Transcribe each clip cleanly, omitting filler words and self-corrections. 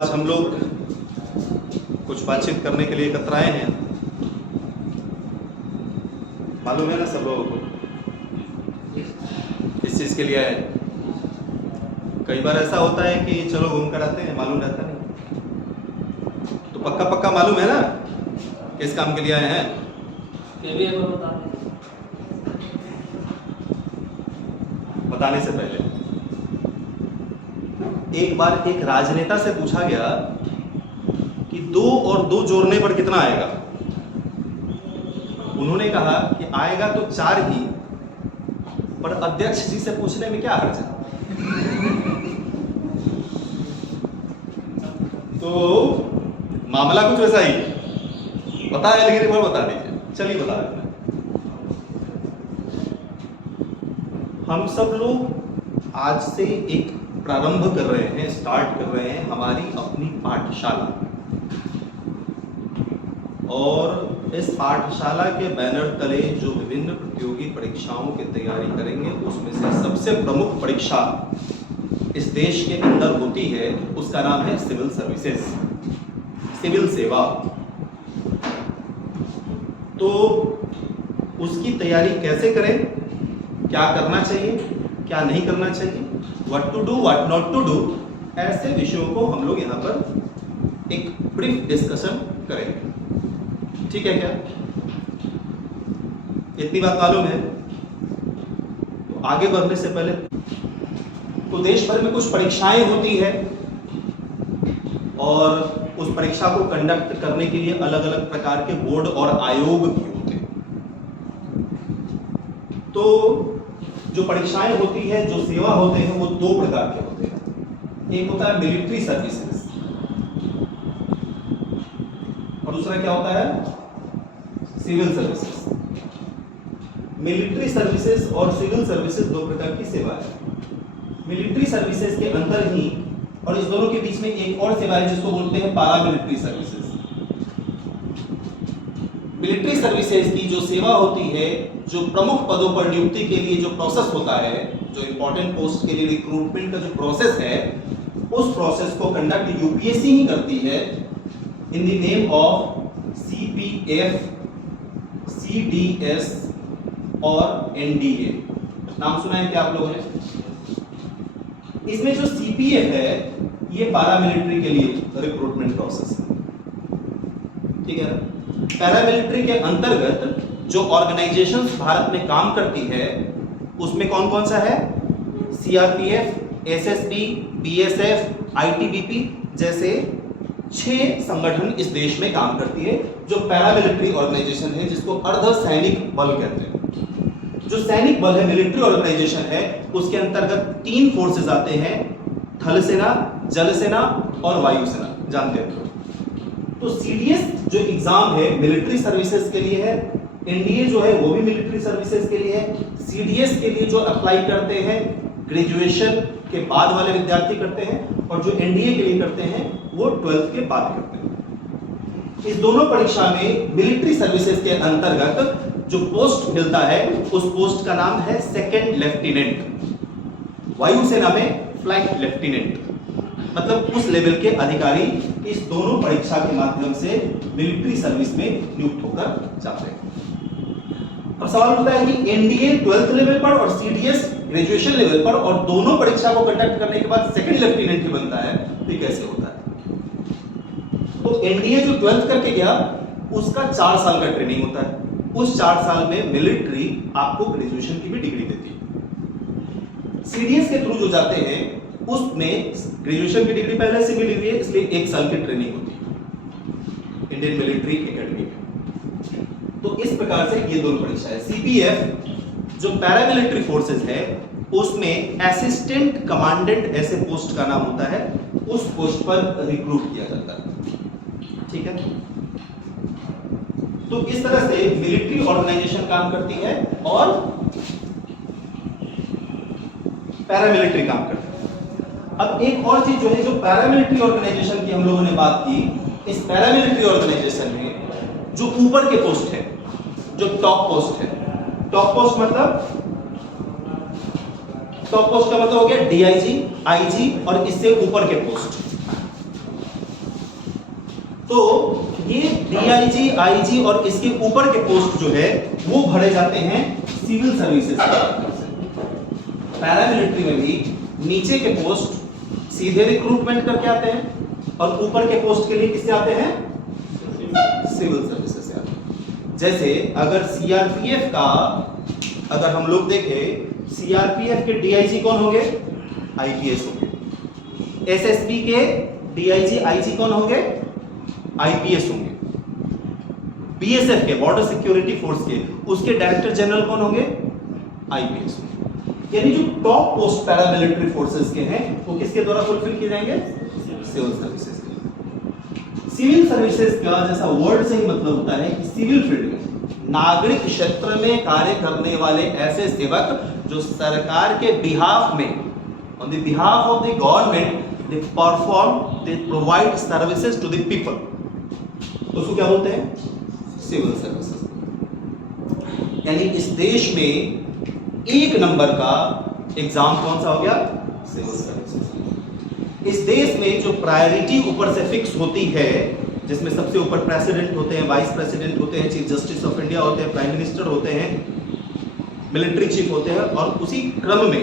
आज हम लोग कुछ बातचीत करने के लिए एकत्र आए हैं। मालूम है ना सब लोगों को किस चीज़ के लिए आए हैं। कई बार ऐसा होता है कि चलो घूम कर आते हैं, मालूम रहता नहीं। तो पक्का पक्का मालूम है ना किस काम के लिए आए हैं। बताने से पहले एक बार एक राजनेता से पूछा गया कि 2 और 2 जोड़ने पर कितना आएगा। उन्होंने कहा कि आएगा तो 4 ही, पर अध्यक्ष जी से पूछने में क्या हर्ज है। तो मामला कुछ वैसा ही है। पता है लेकिन एक बार बता दीजिए। चलिए बता देते हैं। हम सब लोग आज से एक प्रारंभ कर रहे हैं, स्टार्ट कर रहे हैं हमारी अपनी पाठशाला। और इस पाठशाला के बैनर तले जो विभिन्न प्रतियोगी परीक्षाओं की तैयारी करेंगे, उसमें से सबसे प्रमुख परीक्षा इस देश के अंदर होती है, उसका नाम है सिविल सर्विसेज, सिविल सेवा। तो उसकी तैयारी कैसे करें, क्या करना चाहिए, क्या नहीं करना चाहिए, what to do what not to do, ऐसे विषयों को हम लोग यहाँ पर एक ब्रीफ डिस्कशन करेंगे। ठीक है क्या? इतनी बात मालूम है? तो आगे बढ़ने से पहले तो देश भर में कुछ परीक्षाएं होती है और उस परीक्षा को कंडक्ट करने के लिए अलग अलग प्रकार के बोर्ड और आयोग भी होते हैं। तो जो परीक्षाएं होती है, जो सेवा होते हैं, वो 2 प्रकार के होते हैं। एक होता है मिलिट्री सर्विसेज और दूसरा क्या होता है, सिविल सर्विसेज। मिलिट्री सर्विसेज और सिविल सर्विसेज 2 प्रकार की सेवा है। मिलिट्री सर्विसेज के अंदर ही और इस दोनों के बीच में एक और सेवा है जिसको बोलते हैं पारा मिलिट्री सर्विसेज। मिलिट्री सर्विसेज की जो सेवा होती है, जो प्रमुख पदों पर नियुक्ति के लिए जो प्रोसेस होता है, जो इंपॉर्टेंट पोस्ट के लिए रिक्रूटमेंट का जो प्रोसेस है, उस प्रोसेस को कंडक्ट यूपीएससी ही करती है in the name of CPF, CDS और एनडीए। नाम सुना है क्या आप लोगों ने? इसमें जो सीपीएफ है ये पैरामिलिट्री के लिए रिक्रूटमेंट प्रोसेस है। ठीक है ना? पैरामिलिट्री के अंतर्गत जो ऑर्गेनाइजेशंस भारत में काम करती है उसमें कौन कौन सा है? सीआरपीएफ, एसएसबी, बीएसएफ, आईटीबीपी जैसे 6 संगठन इस देश में काम करती है, जो पैरामिलिट्री ऑर्गेनाइजेशन है, जिसको अर्ध सैनिक बल कहते हैं। जो सैनिक बल है, मिलिट्री ऑर्गेनाइजेशन है, उसके अंतर्गत 3 फोर्सेस आते हैं, थल सेना, जल सेना और वायु सेना। जानते हो? तो सीडीएस जो एग्जाम है मिलिट्री सर्विसेज के लिए है, एनडीए जो है वो भी मिलिट्री सर्विसेज के लिए है। सीडीएस के लिए जो अप्लाई करते हैं ग्रेजुएशन के बाद वाले विद्यार्थी करते हैं, और जो एनडीए के लिए करते हैं वो 12th के बाद करते हैं। इस दोनों परीक्षा में मिलिट्री सर्विसेज के अंतर्गत जो पोस्ट मिलता है उस पोस्ट का नाम है सेकंड लेफ्टिनेंट। वायुसेना में फ्लाइट लेफ्टिनेंट, मतलब उस लेवल के अधिकारी इस दोनों परीक्षा के माध्यम से मिलिट्री सर्विस में नियुक्त होकर जाते हैं। अब सवाल उठता है कि एनडीए 12th लेवल पर और सीडीएस ग्रेजुएशन लेवल पर, और दोनों परीक्षा को कंडक्ट करने के बाद सेकंड लेफ्टिनेंट ही बनता है, तो ये कैसे होता है? तो एनडीए जो 12th करके गया उसका 4 साल का ट्रेनिंग होता है। उस 4 साल में मिलिट्री आपको ग्रेजुएशन की भी डिग्री देती है। सीडीएस के थ्रू जो जाते हैं उसमें ग्रेजुएशन की डिग्री पहले से मिली हुई है, इसलिए 1 साल की ट्रेनिंग होती है इंडियन मिलिट्री एकेडमी में। तो इस प्रकार से ये दोनों परीक्षा है। सीपीएफ जो पैरामिलिट्री फोर्सेस है उसमें असिस्टेंट कमांडेंट ऐसे पोस्ट का नाम होता है, उस पोस्ट पर रिक्रूट किया जाता है। ठीक है? तो इस तरह से मिलिट्री ऑर्गेनाइजेशन काम करती है और पैरामिलिट्री काम करती है। अब एक और चीज जो है, जो पैरामिलिट्री ऑर्गेनाइजेशन की हम लोगों ने बात की, इस पैरामिलिट्री ऑर्गेनाइजेशन में जो ऊपर के पोस्ट है, जो टॉप पोस्ट है, टॉप पोस्ट का मतलब हो गया डीआईजी, आईजी और इससे ऊपर के पोस्ट। तो ये डीआईजी, आईजी और इसके ऊपर के पोस्ट जो है वो भरे जाते हैं सिविल सर्विसेज से। पैरामिलिट्री में भी नीचे के पोस्ट सीधे रिक्रूटमेंट करके आते हैं और ऊपर के पोस्ट के लिए किससे आते हैं? सिविल सर्विसेज से आते हैं। जैसे अगर सीआरपीएफ का अगर हम लोग देखें, सीआरपीएफ के डीआईजी कौन होंगे? आईपीएस होंगे। एसएसबी के डीआईजी, आईजी कौन होंगे? आईपीएस होंगे। बीएसएफ के, बॉर्डर सिक्योरिटी फोर्स के, उसके डायरेक्टर जनरल कौन होंगे? आईपीएस होंगे। यानी जो टॉप पोस्ट पैरामिलिट्री फोर्सेस के हैं वो किसके द्वारा फुलफिल किए जाएंगे? सिविल सर्विसेज के। सिविल सर्विसेज का जैसा वर्ड से ही मतलब होता है कि सिविल फील्ड में, नागरिक क्षेत्र में कार्य करने वाले ऐसे सेवक जो सरकार के बिहाफ में, on the behalf of the government, they perform, they provide services to the people, उसको क्या बोलते हैं? Civil services. यानी इस देश में एक नंबर का एग्जाम कौन सा हो गया? Civil services. इस देश में जो प्रायोरिटी ऊपर से फिक्स होती है, जिसमें सबसे ऊपर प्रेसिडेंट होते हैं, वाइस प्रेसिडेंट होते हैं, चीफ जस्टिस ऑफ इंडिया होते हैं, प्राइम मिनिस्टर होते हैं, मिलिट्री चीफ होते हैं, और उसी क्रम में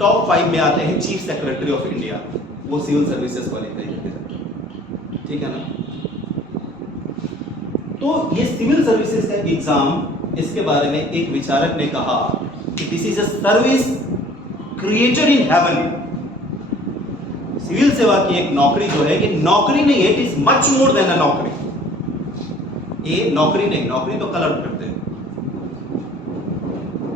टॉप 5 में आते हैं चीफ सेक्रेटरी ऑफ इंडिया, वो सिविल सर्विसेज वाले तरीके से, ठीक है ना? तो ये सिविल सर्विसेज का एग्जाम, इसके बारे में एक विचारक ने कहा कि this is a service created in heaven. Civil सेवा की एक नौकरी जो है कि नौकरी नहीं है, it is much more than a नौकरी। ये नौकरी नहीं, नौकरी तो कलर करते हैं।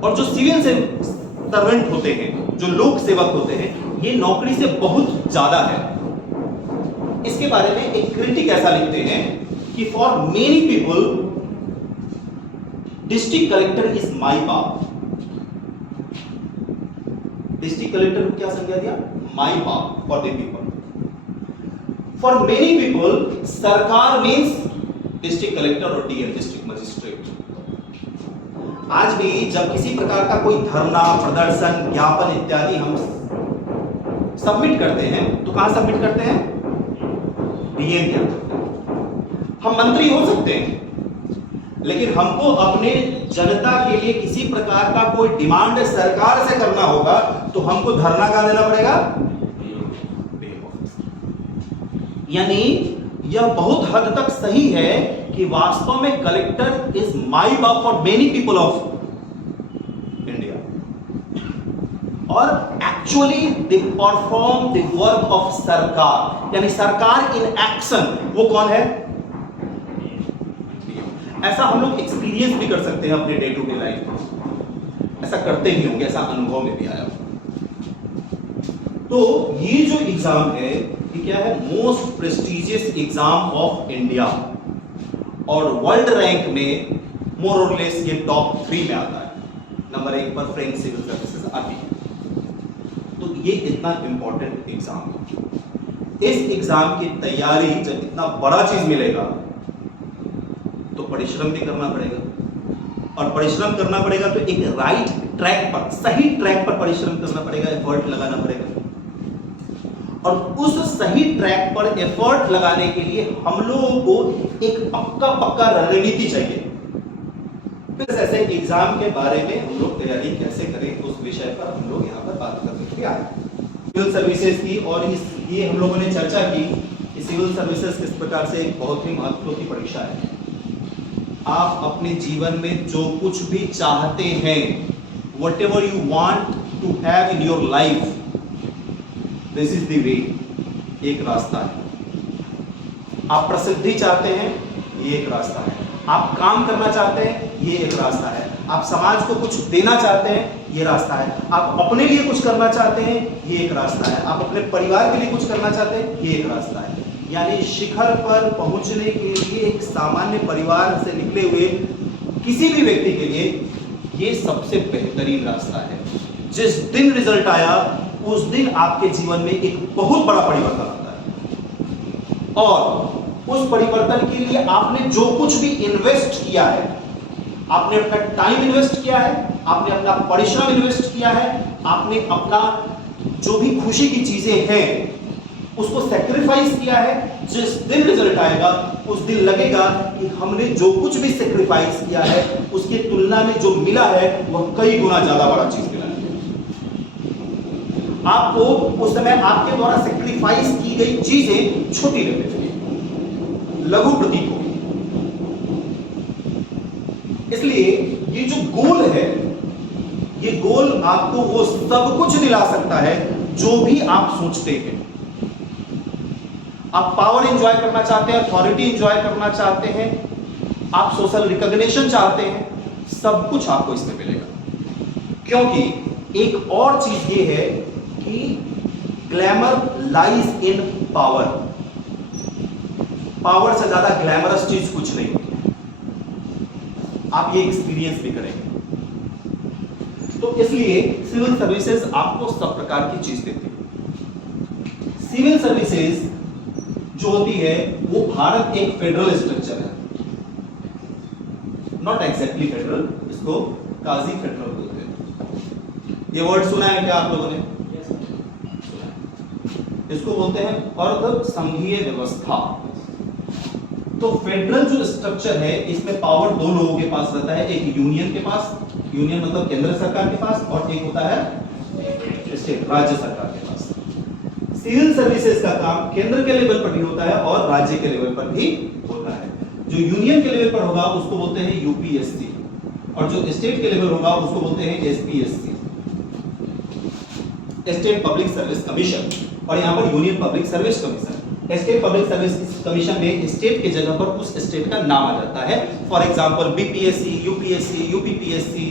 और जो सिविल से सर्वेंट होते हैं, जो लोक सेवक होते हैं, ये नौकरी से बहुत ज्यादा है। इसके बारे में एक क्रिटिक ऐसा लिखते हैं कि for many people district collector is my बाप। डिस्ट्रिक्ट कलेक्टर को क्या संज्ञा दिया? माई बाप for the people. For many people सरकार मीन्स डिस्ट्रिक्ट कलेक्टर और डीएम, डिस्ट्रिक्ट मजिस्ट्रेट। आज भी जब किसी प्रकार का कोई धरना, प्रदर्शन, ज्ञापन इत्यादि हम सबमिट करते हैं तो कहां सबमिट करते हैं? डीएम के अंदर। हम मंत्री हो सकते हैं, लेकिन हमको अपने जनता के लिए किसी प्रकार का कोई डिमांड सरकार से करना होगा तो हमको धरना कहां देना पड़ेगा? यानी यह बहुत हद तक सही है कि वास्तव में कलेक्टर इज माई बाप for many people of India, और actually they perform the work of सरकार। यानी सरकार इन एक्शन वो कौन है? ऐसा हम लोग एक्सपीरियंस भी कर सकते हैं अपने डे टू डे लाइफ में, ऐसा करते ही होंगे, ऐसा अनुभव में भी आया। तो ये जो एग्जाम है ये क्या है? Most prestigious exam of India, और वर्ल्ड रैंक में मोर और लेस ये टॉप 3 में आता है। नंबर 1 पर फ्रेंच सिविल सर्विसेज आती है। तो ये इतना इंपॉर्टेंट एग्जाम है। इस एग्जाम की तैयारी, जब इतना बड़ा चीज मिलेगा तो परिश्रम भी करना पड़ेगा, और परिश्रम करना पड़ेगा तो एक राइट ट्रैक पर, सही ट्रैक पर परिश्रम करना पड़ेगा, एफर्ट लगाना पड़ेगा। और उस सही ट्रैक पर एफर्ट लगाने के लिए हम लोगों को एक पक्का रणनीति चाहिए। फिर ऐसे एग्जाम के बारे में हम लोग तैयारी कैसे करें, उस विषय पर हम लोग यहाँ पर बात करने के लिए आए सिविल सर्विसेज की। और ये हम लोगों ने चर्चा की कि सिविल सर्विसेज किस प्रकार से एक बहुत ही महत्वपूर्ण की परीक्षा है। आप अपने जीवन में जो कुछ भी चाहते हैं, whatever you want to have in your life, this is the way, एक रास्ता है। आप प्रसिद्धि चाहते हैं, ये एक रास्ता है। आप काम करना चाहते हैं, ये एक रास्ता है। आप समाज को कुछ देना चाहते हैं, ये रास्ता है। आप अपने लिए कुछ करना चाहते हैं, ये एक रास्ता है। आप अपने परिवार के लिए कुछ करना चाहते हैं, ये एक रास्ता है। यानी शिखर पर पहुंचने के लिए एक सामान्य परिवार से निकले हुए किसी भी व्यक्ति के लिए ये सबसे बेहतरीन रास्ता है। जिस दिन रिजल्ट आया उस दिन आपके जीवन में एक बहुत बड़ा परिवर्तन आता है, और उस परिवर्तन के लिए आपने जो कुछ भी इन्वेस्ट किया है, आपने अपना टाइम इन्वेस्ट किया है, आपने अपना परिश्रम इन्वेस्ट किया है, आपने अपना जो भी खुशी की चीजें हैं उसको सैक्रिफाइस किया है, जिस दिन रिजल्ट आएगा उस दिन लगेगा कि हमने जो कुछ भी सेक्रीफाइस किया है उसकी तुलना में जो मिला है वह कई गुना ज्यादा बड़ा चीज मिला है। आपको उस समय आपके द्वारा सेक्रीफाइस की गई चीजें छोटी लगने, लघु प्रतीत होगी। इसलिए ये जो गोल है, ये गोल आपको वो सब कुछ दिला सकता है जो भी आप सोचते हैं। आप पावर एंजॉय करना चाहते हैं, अथॉरिटी एंजॉय करना चाहते हैं, आप सोशल रिकॉग्निशन चाहते हैं, सब कुछ आपको इसमें मिलेगा। क्योंकि एक और चीज ये है कि glamour lies in power. Power से ज्यादा ग्लैमरस चीज कुछ नहीं होती है। आप ये एक्सपीरियंस भी करेंगे। तो इसलिए सिविल सर्विसेज आपको सब प्रकार की चीज देती है। सिविल सर्विसेज जो होती है वो भारत एक फेडरल स्ट्रक्चर है, नॉट एग्जैक्टली फेडरल, इसको काजी फेडरल बोलते हैं। ये वर्ड सुना है क्या आप लोगों ने? सुना है। इसको बोलते हैं अर्ध संघीय व्यवस्था। तो फेडरल जो स्ट्रक्चर है इसमें पावर दो लोगों के पास रहता है, एक यूनियन के पास, यूनियन मतलब केंद्र सरकार के पास, और एक होता है स्टेट, राज्य सरकार के पास। सिविल सर्विसेज का काम केंद्र के लेवल पर भी होता है और राज्य के लेवल पर भी होता है। जो यूनियन के लेवल पर होगा उसको बोलते हैं यूपीएससी, और जो स्टेट के लेवल होगा उसको बोलते हैं SPSC, state public service commission, और यहाँ पर union public service commission. State public service commission में स्टेट की जगह पर उस स्टेट का नाम आ जाता है। For example BPSC, UPSC, UPPSC,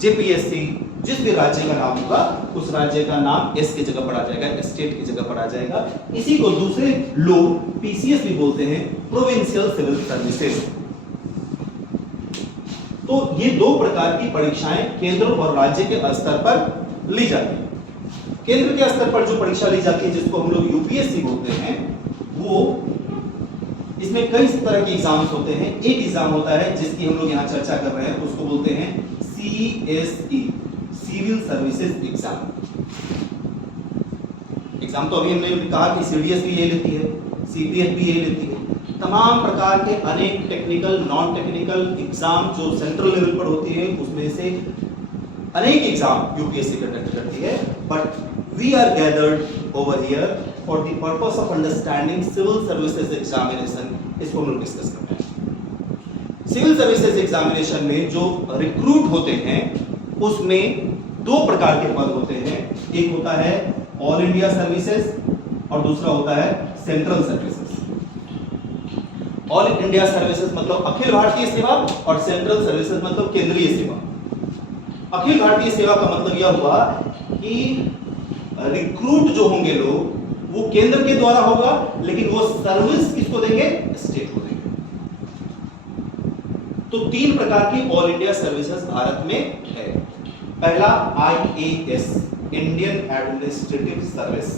JPSC, जिस भी राज्य का नाम होगा उस राज्य का नाम एस की जगह पर आ जाएगा, स्टेट की जगह पर आ जाएगा। इसी को दूसरे लोग पीसीएस भी बोलते हैं, प्रोविंशियल सिविल सर्विसेज। तो ये दो प्रकार की परीक्षाएं केंद्र और राज्य के स्तर पर ली जाती है। केंद्र के स्तर पर जो परीक्षा ली जाती है जिसको हम लोग यूपीएससी बोलते हैं, वो इसमें कई तरह के एग्जाम्स होते हैं। एक एग्जाम होता है जिसकी हम लोग यहाँ चर्चा कर रहे हैं, उसको बोलते हैं CSE, civil services exam. Exam तो अभी हमने कहा कि सीडीएस भी ये लेती है, सीपीएफ भी ये लेती है। तमाम प्रकार के अनेक टेक्निकल, नॉन टेक्निकल एग्जाम जो सेंट्रल लेवल पर होती है उसमें से अनेक एग्जाम यूपीएससी कंडक्ट करती है। But we are gathered over here for the purpose of understanding civil services examination, इसको हम लोग डिस्कस करते हैं। सिविल सर्विसेज एग्जामिनेशन में जो रिक्रूट होते हैं उसमें दो प्रकार के पद होते हैं। एक होता है ऑल इंडिया सर्विसेज और दूसरा होता है central services. All India services मतलब अखिल भारतीय सेवा और सेंट्रल सर्विसेज मतलब केंद्रीय सेवा। अखिल भारतीय सेवा का मतलब यह हुआ कि रिक्रूट जो होंगे लोग वो केंद्र के द्वारा होगा, लेकिन वो सर्विस किसको देंगे? स्टेट को देंगे। तो तीन प्रकार की ऑल इंडिया सर्विसेज भारत में है। पहला आईएएस, इंडियन एडमिनिस्ट्रेटिव सर्विस,